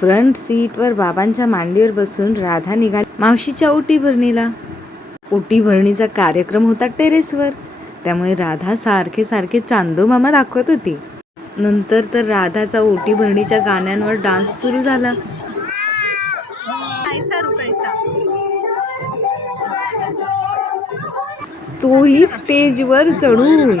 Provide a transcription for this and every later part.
Front सीटवर बाबांच्या मांडीवर बसून राधा निघाली. मावशीच्या ओटी भरणीला. ओटी भरणीचा कार्यक्रम होता टेरेसवर. त्यामुळे राधा सारखे सारखे चांदो मामा दाखवत होती. नंतर तर राधाचा ओटी भरणीच्या गाण्यांवर डान्स सुरू झाला. तोही स्टेजवर चढून.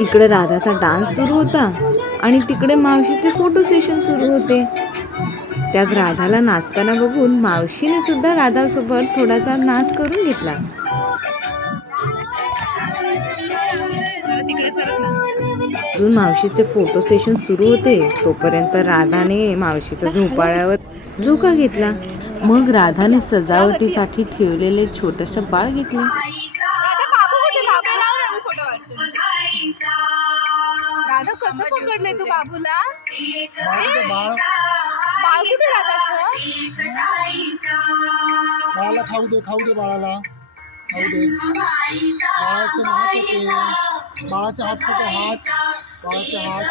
इकडे राधाचा डान्स सुरू होता आणि तिकडे मावशीचे फोटो सेशन सुरू होते. त्यात राधाला नाचताना बघून मावशीने सुद्धा राधासोबत थोडासा नाच करून घेतला. अजून मावशीचे फोटो सेशन सुरू होते तोपर्यंत राधाने मावशीच्या झोपाळ्यावर झोका घेतला. मग राधाने सजावटीसाठी ठेवलेले छोटस बाळ घेतले. राधा कसं पकडलंय तू बाबूला? बाळ कुठे राधाचं? बाळाला खाऊ दे खाऊ दे बाळाला. खाऊ दे. बाळाचं नाक येते बाळाचे हात कुठे? हात. बाळाचे हात.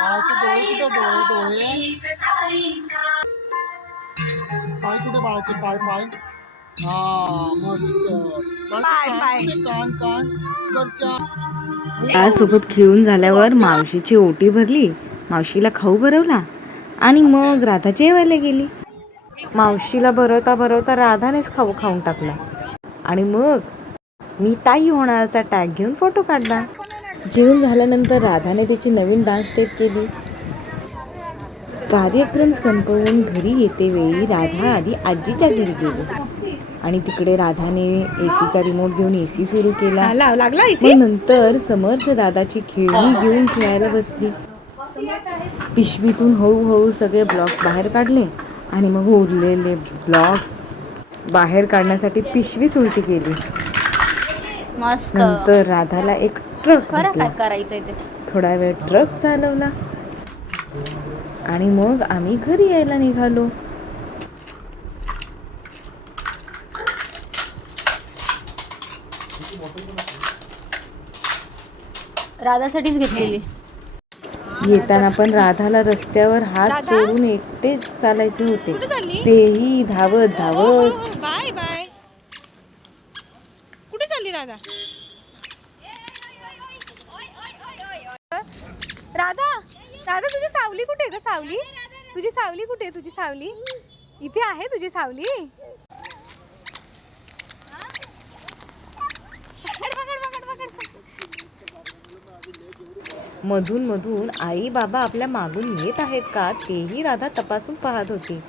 बाळाचे डोळे कुठे? डोळे डोळे. पाय कुठे बाळाचे? पाय पाय. हा मस्त. बाळाचे कान कुठे? कान कान. वरच्या बाळासोबत खेळून झाल्यावर मावशीची ओटी भरली. मावशीला खाऊ भरवला. आणि मग राधा जेवायला गेली. मावशीला भरवता भरवता राधानेच खाऊ खाऊन टाकला. आणि मग मी ताई होणारचा टॅग घेऊन फोटो काढला. जेवण झाल्यानंतर राधाने तिची नवीन डान्स स्टेप केली. कार्यक्रम संपवून घरी येते वेळी राधा आधी आजीच्या घरी गेली. आणि तिकडे राधाने एसीचा रिमोट घेऊन एसी सुरू केला. लागला मग नंतर समर्थ दादाची खेळणी घेऊन खेळायला बसली. पिशवीतून हळूहळू सगळे ब्लॉक्स बाहेर काढले आणि मग उरलेले ब्लॉक्स बाहेर काढण्यासाठी पिशवीच उलटी केली. नंतर राधाला एक ट्रक ते? थोडा वेळ ट्रक चालवला. आणि मग आम्ही घरी यायला निघालो. राधासाठीच घेतलेली. येताना पण राधाला रस्त्यावर हात सोडून एकटेच चालायचे होते. तेही धावत धावत. Bye bye. कुठे चालली राधा? राधा? राधा तुझी सावली कुठे आहे ग सावली? तुझी सावली कुठे आहे तुझी सावली? इथे आहे तुझी सावली? मधून मधून आई बाबा आपल्या मागून येत आहेत का? तेही राधा तपासून पाहत होती.